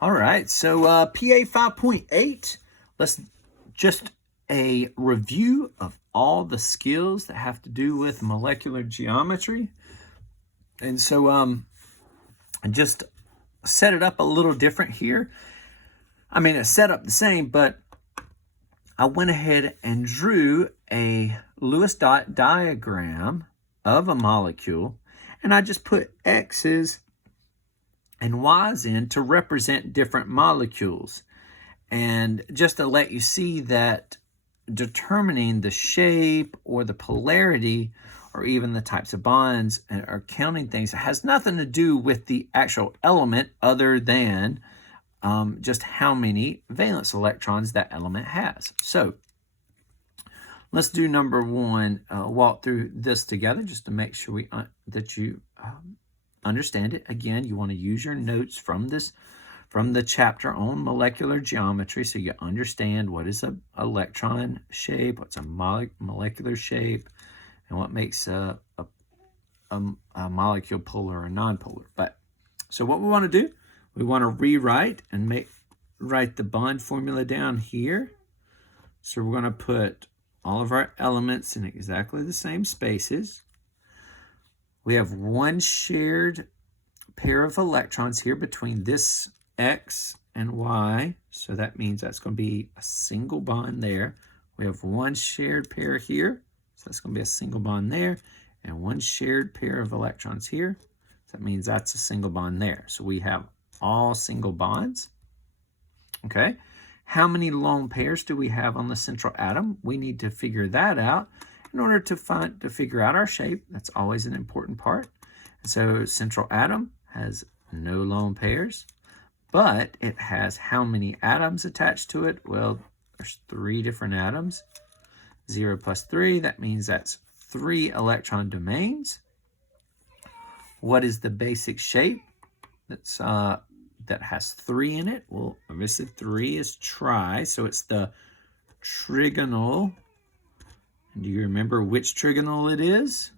All right, so PA 5.8, let's just a review of all the skills that have to do with molecular geometry. And so I just set it up a little different here. I mean, it's set up the same, but I went ahead and drew a Lewis dot diagram of a molecule, and I just put X's and Y's in to represent different molecules. And just to let you see that determining the shape or the polarity or even the types of bonds or counting things has nothing to do with the actual element other than just how many valence electrons that element has. So let's do number one, walk through this together just to make sure that you understand it. Again, you want to use your notes from the chapter on molecular geometry so you understand what is an electron shape, what's a molecular shape, and what makes a molecule polar or nonpolar. But so what we want to do, we want to rewrite and write the bond formula down here. So we're going to put all of our elements in exactly the same spaces. We have one shared pair of electrons here between this X and Y. So that means that's going to be a single bond there. We have one shared pair here. So that's going to be a single bond there. And one shared pair of electrons here. So that means that's a single bond there. So we have all single bonds. Okay. How many lone pairs do we have on the central atom? We need to figure that out in order to figure out our shape. That's always an important part. And so central atom has no lone pairs, but it has how many atoms attached to it? Well, there's 3 different atoms. 0 plus 3, that means that's 3 electron domains. What is the basic shape that has 3 in it? Well, obviously 3 is tri, so it's the trigonal. Do you remember which trigonal it is?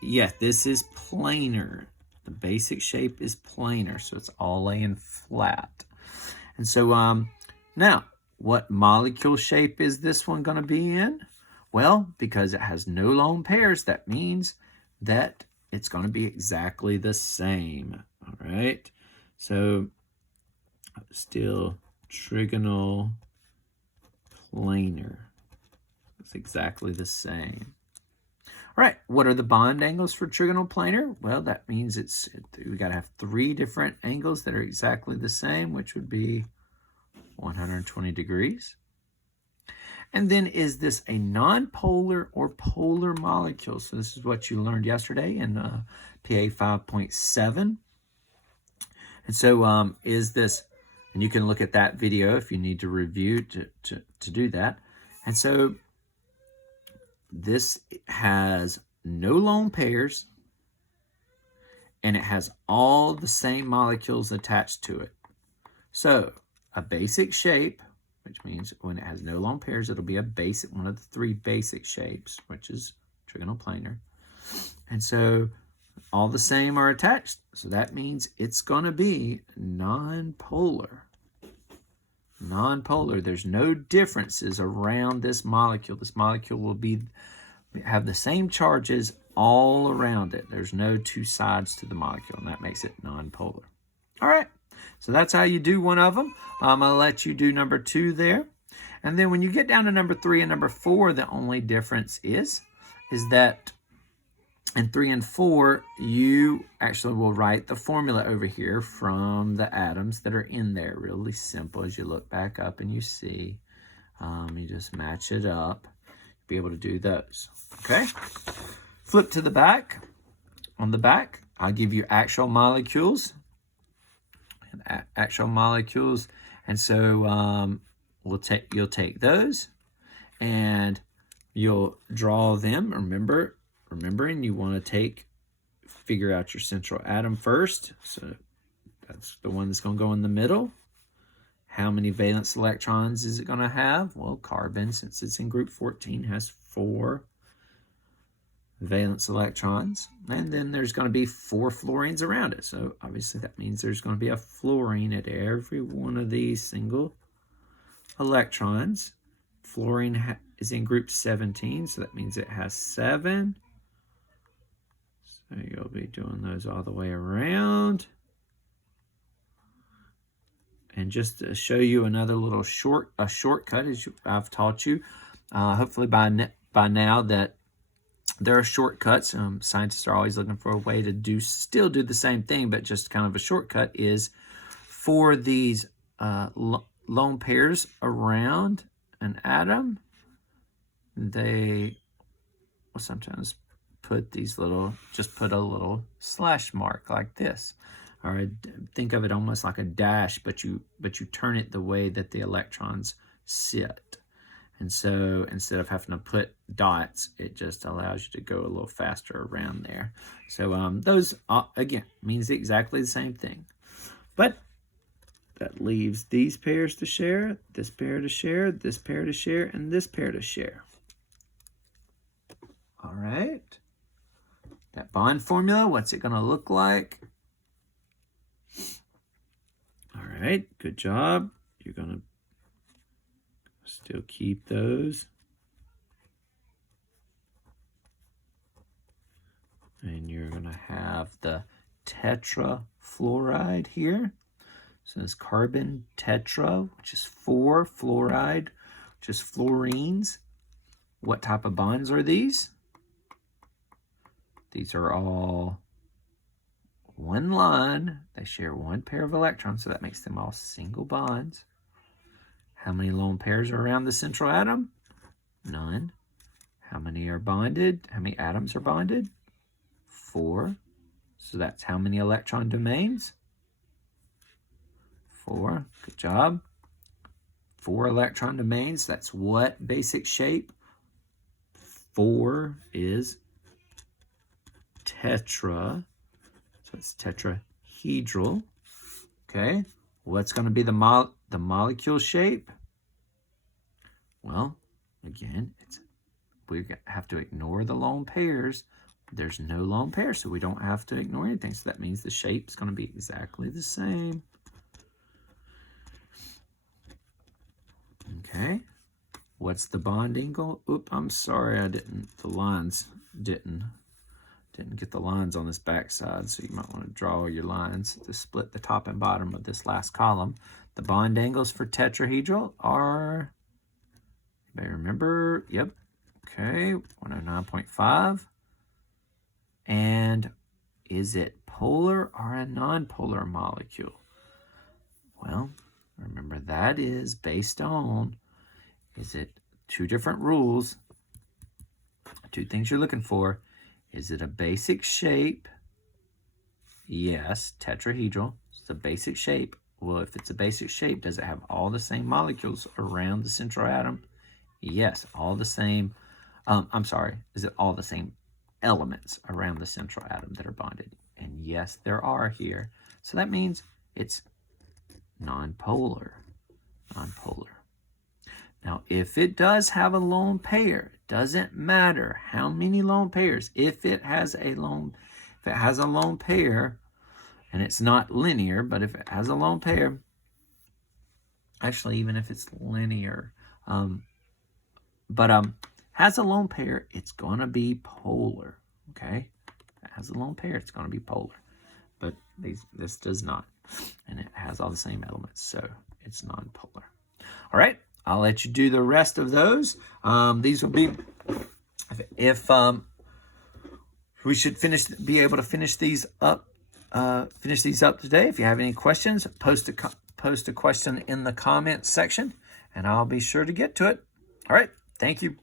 Yes, this is planar. The basic shape is planar, so it's all laying flat. And so now, what molecule shape is this one going to be in? Well, because it has no lone pairs, that means that it's going to be exactly the same. All right, so still trigonal planar. It's exactly the same. All right, what are the bond angles for trigonal planar? Well, that means we got to have 3 different angles that are exactly the same, which would be 120 degrees. And then is this a nonpolar or polar molecule? So this is what you learned yesterday in PA 5.7. And so is this, and you can look at that video if you need to review to do that. And so this has no lone pairs, and it has all the same molecules attached to it. So a basic shape, which means when it has no lone pairs, it'll be one of the 3 basic shapes, which is trigonal planar. And so all the same are attached. So that means it's going to be nonpolar. Nonpolar. There's no differences around this molecule. This molecule will have the same charges all around it. There's no 2 sides to the molecule, and that makes it nonpolar. All right, so that's how you do one of them. I'm going to let you do number 2 there. And then when you get down to number 3 and number 4, the only difference is that in 3 and 4, you actually will write the formula over here from the atoms that are in there. Really simple. As you look back up and you see, you just match it up. Be able to do those. Okay. Flip to the back. On the back, I'll give you actual molecules. And so you'll take those and you'll draw them. Remembering you want to figure out your central atom first. So that's the one that's going to go in the middle. How many valence electrons is it going to have? Well, carbon, since it's in group 14, has 4 valence electrons, and then there's going to be 4 fluorines around it. So obviously that means there's going to be a fluorine at every one of these single electrons. Fluorine is in group 17, so that means it has 7. So you'll be doing those all the way around. And just to show you another little shortcut, as I've taught you, hopefully by now that there are shortcuts. Scientists are always looking for a way to still do the same thing, but just kind of a shortcut is for these lone pairs around an atom, they will sometimes put these just put a little slash mark like this. Or think of it almost like a dash, but you turn it the way that the electrons sit. And so instead of having to put dots, it just allows you to go a little faster around there. So those, again, means exactly the same thing. But that leaves these pairs to share, this pair to share, this pair to share, and this pair to share. All right. That bond formula, what's it going to look like? All right, good job. You're going to still keep those. And you're going to have the tetrafluoride here. So it's carbon tetra, which is 4, fluoride, which is fluorines. What type of bonds are these? These are all one line. They share one pair of electrons, so that makes them all single bonds. How many lone pairs are around the central atom? None. How many are bonded? How many atoms are bonded? 4. So that's how many electron domains? 4. Good job. 4 electron domains. That's what basic shape? 4 is tetra. So it's tetrahedral. Okay. What's going to be the molecule shape? Well, again, we have to ignore the lone pairs. There's no lone pair, so we don't have to ignore anything. So that means the shape's going to be exactly the same. Okay. What's the bond angle? Oop, I'm sorry, the lines didn't get the lines on this back side, so you might want to draw your lines to split the top and bottom of this last column. The bond angles for tetrahedral are, you may remember, yep, okay, 109.5. And is it polar or a non-polar molecule? Well, remember that is based on, is it 2 different rules, 2 things you're looking for. Is it a basic shape? Yes, tetrahedral. It's a basic shape. Well, if it's a basic shape, does it have all the same molecules around the central atom? Yes, all the same. Is it all the same elements around the central atom that are bonded? And yes, there are here. So that means it's non-polar. Non-polar. Now, if it does have a lone pair, it doesn't matter how many lone pairs. If it has a lone pair, and it's not linear, but if it has a lone pair, actually, even if it's linear, has a lone pair, it's going to be polar. Okay, if it has a lone pair, it's going to be polar. But this does not, and it has all the same elements, so it's non-polar. All right. I'll let you do the rest of those. These will be, we should be able to finish these up today. If you have any questions, post a question in the comments section, and I'll be sure to get to it. All right, thank you.